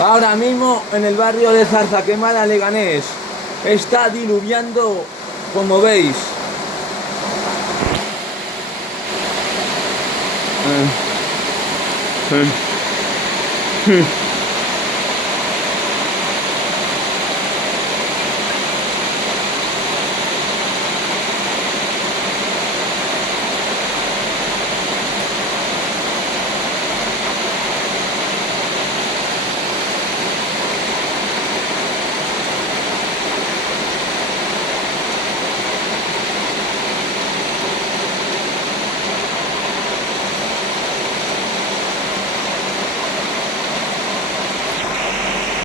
Ahora mismo en el barrio de Zarzaquemada, Leganés, está diluviando, como veis.